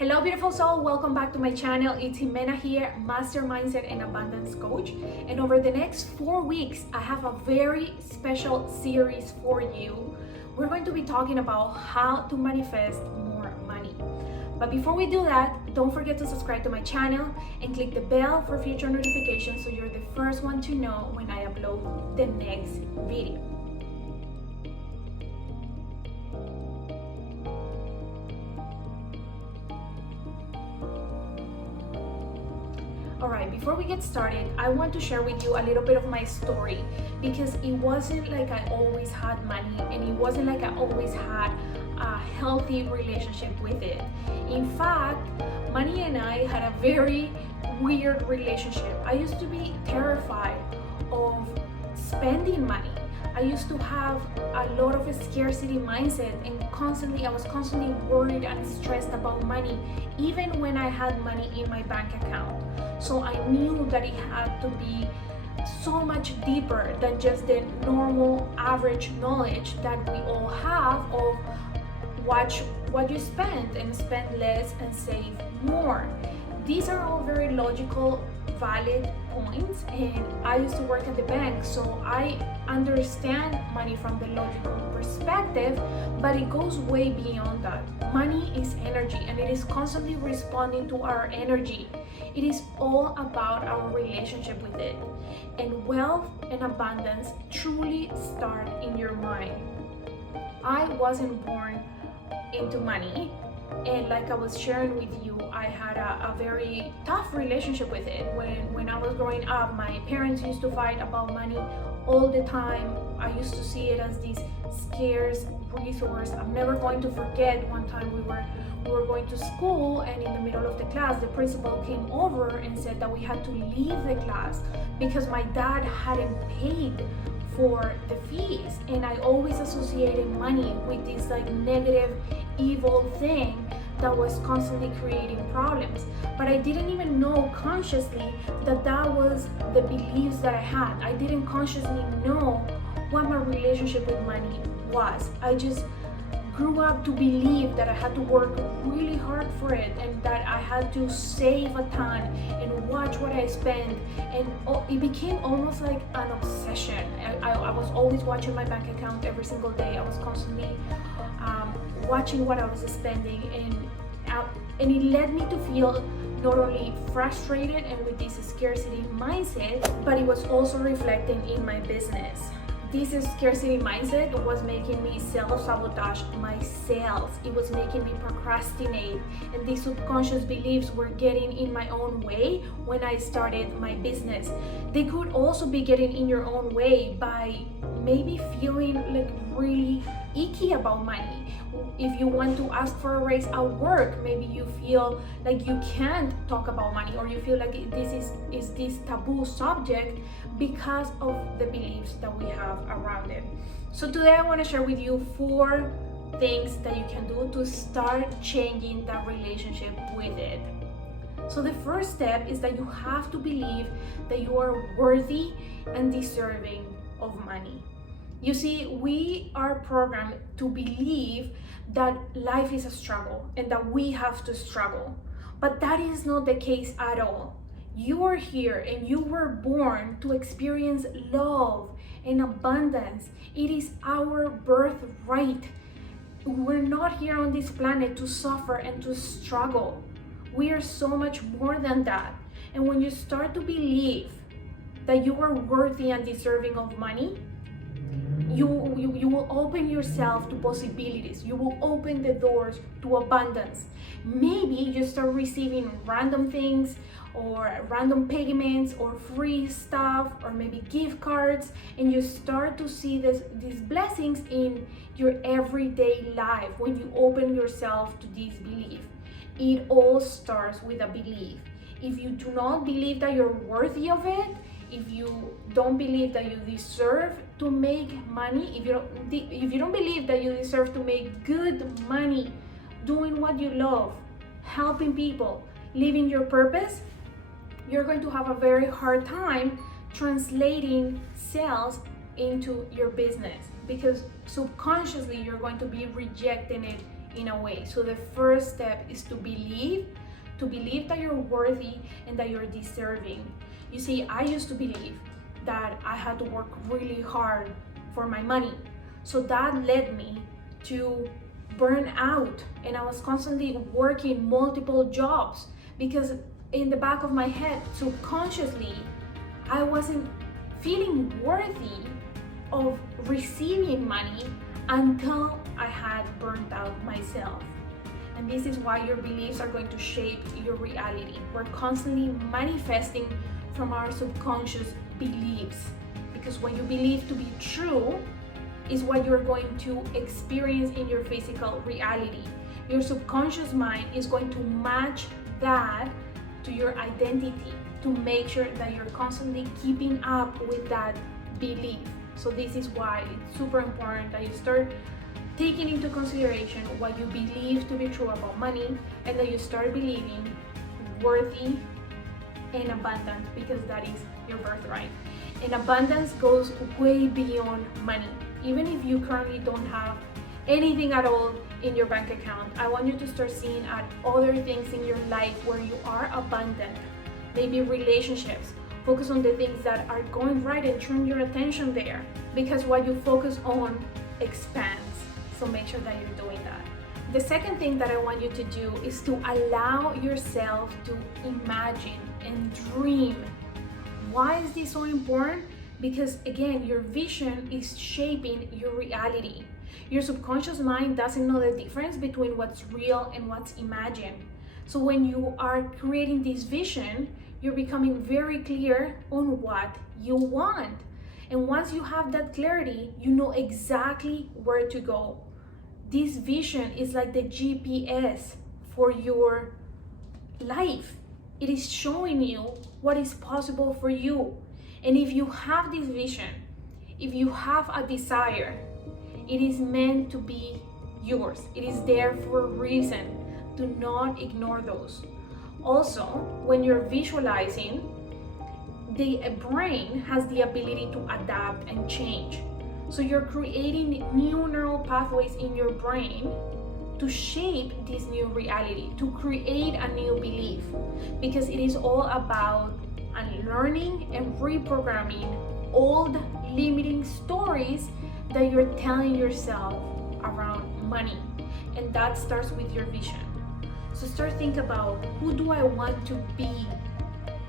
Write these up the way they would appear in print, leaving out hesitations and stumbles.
Hello beautiful soul, welcome back to my channel. It's Jimena here, Master Mindset and Abundance Coach. And over the next 4 weeks, I have a very special series for you. We're going to be talking about how to manifest more money. But before we do that, don't forget to subscribe to my channel and click the bell for future notifications so you're the first one to know when I upload the next video. Alright, before we get started, I want to share with you a little bit of my story because it wasn't like I always had money and it wasn't like I always had a healthy relationship with it. In fact, money and I had a very weird relationship. I used to be terrified of spending money. I used to have a lot of a scarcity mindset and I was constantly worried and stressed about money, even when I had money in my bank account. So I knew that it had to be so much deeper than just the normal average knowledge that we all have of watch what you spend and spend less and save more. These are all very logical, valid points, and I used to work at the bank, so I understand money from the logical perspective, but it goes way beyond that. Money is energy and it is constantly responding to our energy. It is all about our relationship with it. And wealth and abundance truly start in your mind. I wasn't born into money, and like I was sharing with you, I had a very tough relationship with it. When I was growing up, my parents used to fight about money all the time. I used to see it as this scarce resource. I'm never going to forget one time we were going to school, and in the middle of the class the principal came over and said that we had to leave the class because my dad hadn't paid for the fees, and I always associated money with this like negative, evil thing that was constantly creating problems. But I didn't even know consciously that that was the beliefs that I had. I didn't consciously know what my relationship with money was. I just grew up to believe that I had to work really hard for it and that I had to save a ton and watch what I spend, and it became almost like an obsession. I was always watching my bank account every single day. I was constantly watching what I was spending, and it led me to feel not only frustrated and with this scarcity mindset, but it was also reflecting in my business. This scarcity mindset was making me self-sabotage my sales. It was making me procrastinate, and these subconscious beliefs were getting in my own way when I started my business. They could also be getting in your own way by maybe feeling like really icky about money. If you want to ask for a raise at work, maybe you feel like you can't talk about money, or you feel like this is this taboo subject because of the beliefs that we have around it. So today I want to share with you 4 things that you can do to start changing that relationship with it. So the first step is that you have to believe that you are worthy and deserving of money. You see, we are programmed to believe that life is a struggle and that we have to struggle. But that is not the case at all. You are here and you were born to experience love and abundance. It is our birthright. We're not here on this planet to suffer and to struggle. We are so much more than that. And when you start to believe that you are worthy and deserving of money, you will open yourself to possibilities. You will open the doors to abundance. Maybe you start receiving random things or random payments or free stuff or maybe gift cards, and you start to see these blessings in your everyday life when you open yourself to this belief. It all starts with a belief. If you do not believe that you're worthy of it, if you don't believe that you deserve to make money, if you don't believe that you deserve to make good money doing what you love, helping people, living your purpose, you're going to have a very hard time translating sales into your business, because subconsciously you're going to be rejecting it in a way. So the first step is to believe that you're worthy and that you're deserving. You see, I used to believe that I had to work really hard for my money. So that led me to burn out, and I was constantly working multiple jobs because in the back of my head, subconsciously, I wasn't feeling worthy of receiving money until I had burnt out myself. And this is why your beliefs are going to shape your reality. We're constantly manifesting from our subconscious beliefs, because what you believe to be true is what you're going to experience in your physical reality. Your subconscious mind is going to match that to your identity to make sure that you're constantly keeping up with that belief. So this is why it's super important that you start taking into consideration what you believe to be true about money, and that you start believing worthy and abundant, because that is your birthright. And abundance goes way beyond money. Even if you currently don't have anything at all in your bank account, I want you to start seeing at other things in your life where you are abundant. Maybe relationships. Focus on the things that are going right and turn your attention there, because what you focus on expands. So make sure that you're doing that. The second thing that I want you to do is to allow yourself to imagine and dream. Why is this so important? Because again, your vision is shaping your reality. Your subconscious mind doesn't know the difference between what's real and what's imagined. So when you are creating this vision, you're becoming very clear on what you want. And once you have that clarity, you know exactly where to go. This vision is like the GPS for your life. It is showing you what is possible for you. And if you have this vision, if you have a desire, it is meant to be yours. It is there for a reason. Do not ignore those. Also, when you're visualizing, the brain has the ability to adapt and change. So you're creating new neural pathways in your brain to shape this new reality, to create a new belief, because it is all about unlearning and reprogramming old limiting stories that you're telling yourself around money. And that starts with your vision. So start thinking about, who do I want to be?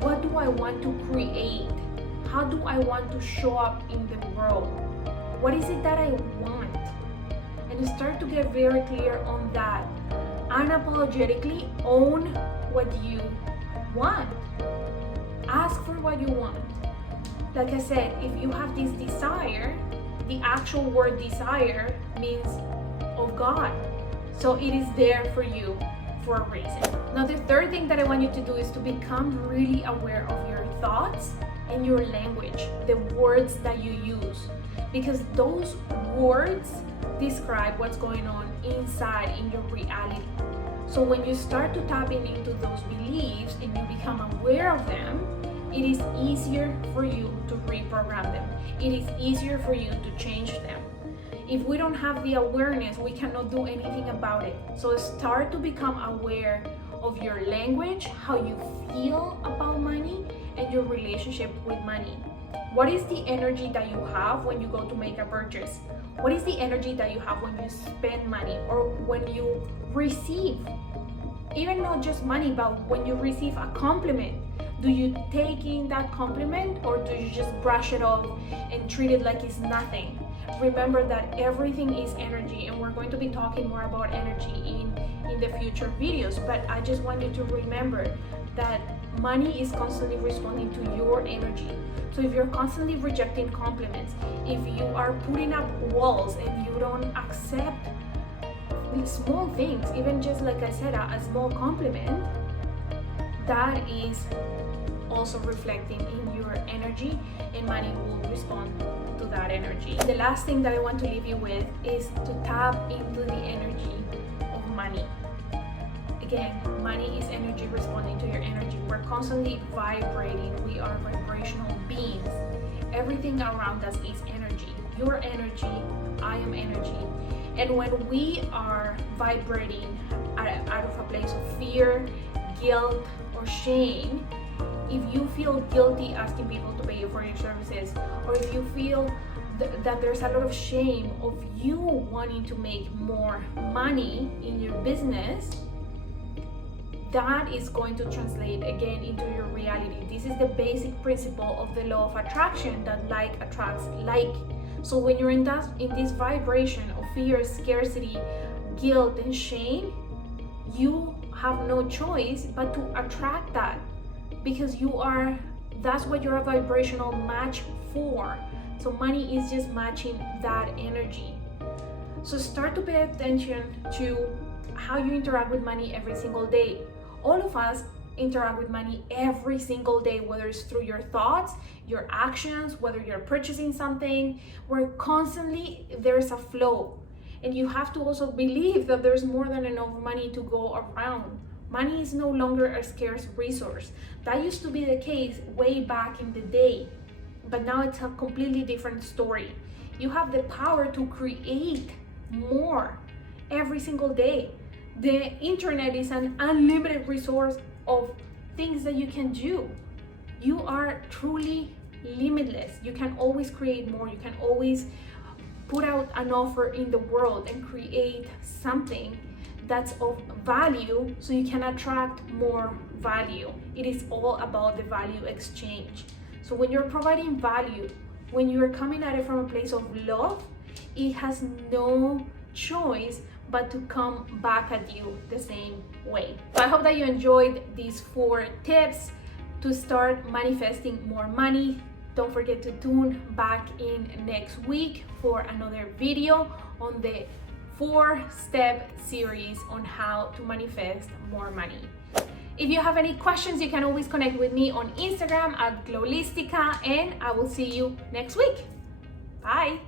What do I want to create? How do I want to show up in the world? What is it that I want? And start to get very clear on that. Unapologetically own what you want. Ask for what you want. Like I said, if you have this desire, the actual word desire means of God. So it is there for you for a reason. Now, the third thing that I want you to do is to become really aware of your thoughts and your language, the words that you use, because those words describe what's going on inside in your reality. So when you start to tap into those beliefs and you become aware of them, it is easier for you to reprogram them. It is easier for you to change them. If we don't have the awareness, we cannot do anything about it. So start to become aware of your language, how you feel about money, and your relationship with money. What is the energy that you have when you go to make a purchase? What is the energy that you have when you spend money or when you receive? Even not just money, but when you receive a compliment. Do you take in that compliment, or do you just brush it off and treat it like it's nothing? Remember that everything is energy, and we're going to be talking more about energy in the future videos, but I just want you to remember that money is constantly responding to your energy. So if you're constantly rejecting compliments, if you are putting up walls and you don't accept small things, even just like I said, a small compliment, that is also reflecting in your energy, and money will respond to that energy. The last thing that I want to leave you with is to tap into the energy of money. Again, money is energy responding to your energy. We're constantly vibrating. We are vibrational beings. Everything around us is energy. Your energy, I am energy. And when we are vibrating out of a place of fear, guilt, or shame, if you feel guilty asking people to pay you for your services, or if you feel that there's a lot of shame of you wanting to make more money in your business, that is going to translate again into your reality. This is the basic principle of the law of attraction, that like attracts like. So when you're in this vibration of fear, scarcity, guilt, and shame, you have no choice but to attract that, because that's what you're a vibrational match for. So money is just matching that energy. So start to pay attention to how you interact with money every single day. All of us interact with money every single day, whether it's through your thoughts, your actions, whether you're purchasing something. There's a flow. And you have to also believe that there's more than enough money to go around. Money is no longer a scarce resource. That used to be the case way back in the day, but now it's a completely different story. You have the power to create more every single day. The internet is an unlimited resource of things that you can do. You are truly limitless. You can always create more. You can always put out an offer in the world and create something that's of value, so you can attract more value. It is all about the value exchange. So when you're providing value, when you're coming at it from a place of love, it has no choice but to come back at you the same way. So I hope that you enjoyed these 4 tips to start manifesting more money. Don't forget to tune back in next week for another video on the 4-step series on how to manifest more money. If you have any questions, you can always connect with me on Instagram at Glowlistica, and I will see you next week. Bye.